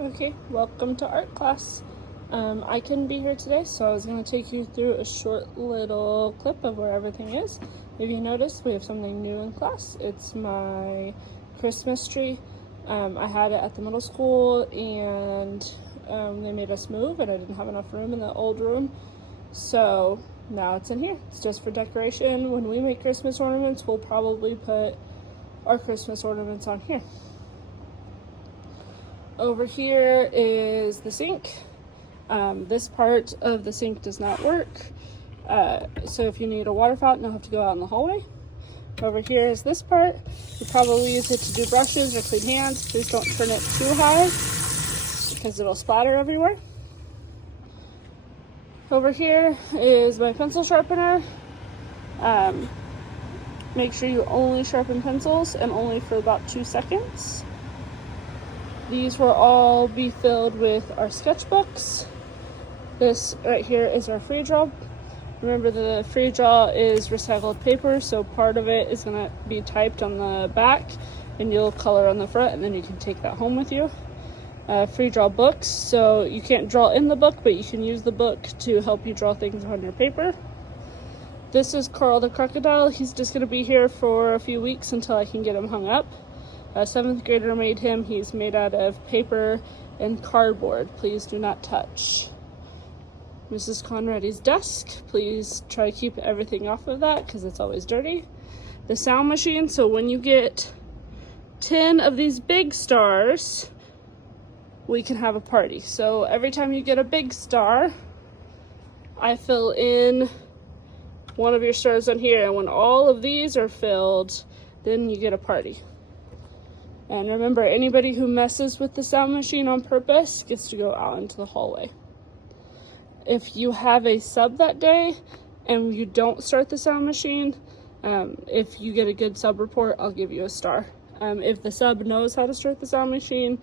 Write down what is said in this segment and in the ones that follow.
Okay, welcome to art class. I couldn't be here today, so I was going to take you through a short little clip of where everything is. If you notice, we have something new in class. It's my Christmas tree. I had it at the middle school, and they made us move, and I didn't have enough room in the old room. So now it's in here. It's just for decoration. When we make Christmas ornaments, we'll probably put our Christmas ornaments on here. Over here is the sink. This part of the sink does not work. So if you need a water fountain, you'll have to go out in the hallway. Over here is this part. You probably use it to do brushes or clean hands. Please don't turn it too high because it'll splatter everywhere. Over here is my pencil sharpener. Make sure you only sharpen pencils and only for about 2 seconds. These will all be filled with our sketchbooks. This right here is our free draw. Remember, the free draw is recycled paper, so part of it is gonna be typed on the back and you'll color on the front, and then you can take that home with you. Free draw books, so you can't draw in the book, but you can use the book to help you draw things on your paper. This is Carl the crocodile. He's just gonna be here for a few weeks until I can get him hung up. A 7th grader made him. He's made out of paper and cardboard. Please do not touch. Mrs. Conrady's desk. Please try to keep everything off of that because it's always dirty. The sound machine. So when you get 10 of these big stars, we can have a party. So every time you get a big star, I fill in one of your stars on here. And when all of these are filled, then you get a party. And remember, anybody who messes with the sound machine on purpose gets to go out into the hallway. If you have a sub that day and you don't start the sound machine, if you get a good sub report, I'll give you a star. If the sub knows how to start the sound machine,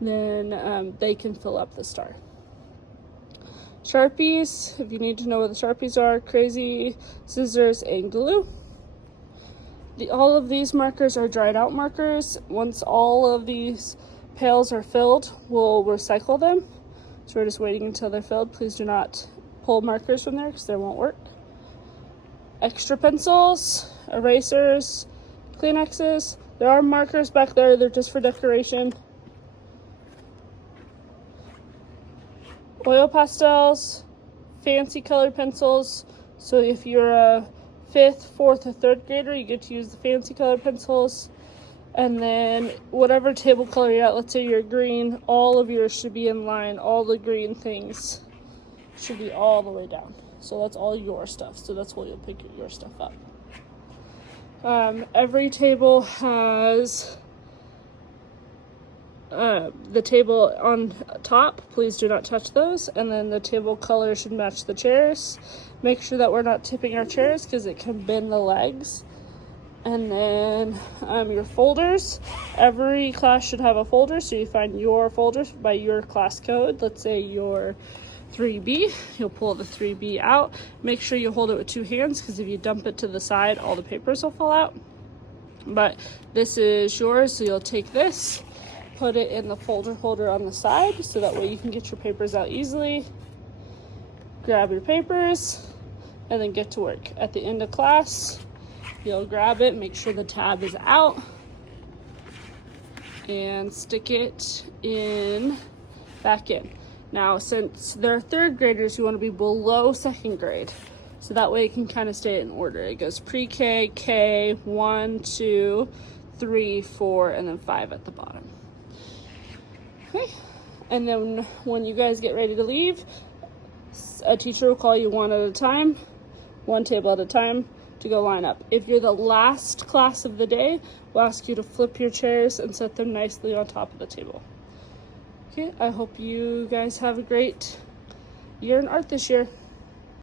then they can fill up the star. Sharpies, if you need to know what the Sharpies are, crazy scissors and glue. All of these markers are dried out markers. Once all of these pails are filled, we'll recycle them. So we're just waiting until they're filled. Please do not pull markers from there because they won't work. Extra pencils, erasers, Kleenexes. There are markers back there. They're just for decoration. Oil pastels, fancy colored pencils. So if you're a 5th, 4th, or 3rd grader, you get to use the fancy colored pencils. And then whatever table color you're at, let's say you're green, all of yours should be in line. All the green things should be all the way down. So that's all your stuff. So that's where you'll pick your stuff up. Every table has the table on top. Please do not touch those. And then the table color should match the chairs. Make sure that we're not tipping our chairs because it can bend the legs. And then your folders. Every class should have a folder, so you find your folders by your class code. Let's say you're 3B. You'll pull the 3B out. Make sure you hold it with 2 hands because if you dump it to the side, all the papers will fall out. But this is yours, so you'll take this, put it in the folder holder on the side so that way you can get your papers out easily. Grab your papers and then get to work. At the end of class, you'll grab it, make sure the tab is out, and stick it back in. Now, since they're 3rd graders, you want to be below 2nd grade. So that way it can kind of stay in order. It goes pre-K, K, 1, 2, 3, 4, and then 5 at the bottom. Okay, and then when you guys get ready to leave, a teacher will call you one at a time, one table at a time, to go line up. If you're the last class of the day, we'll ask you to flip your chairs and set them nicely on top of the table. Okay, I hope you guys have a great year in art this year.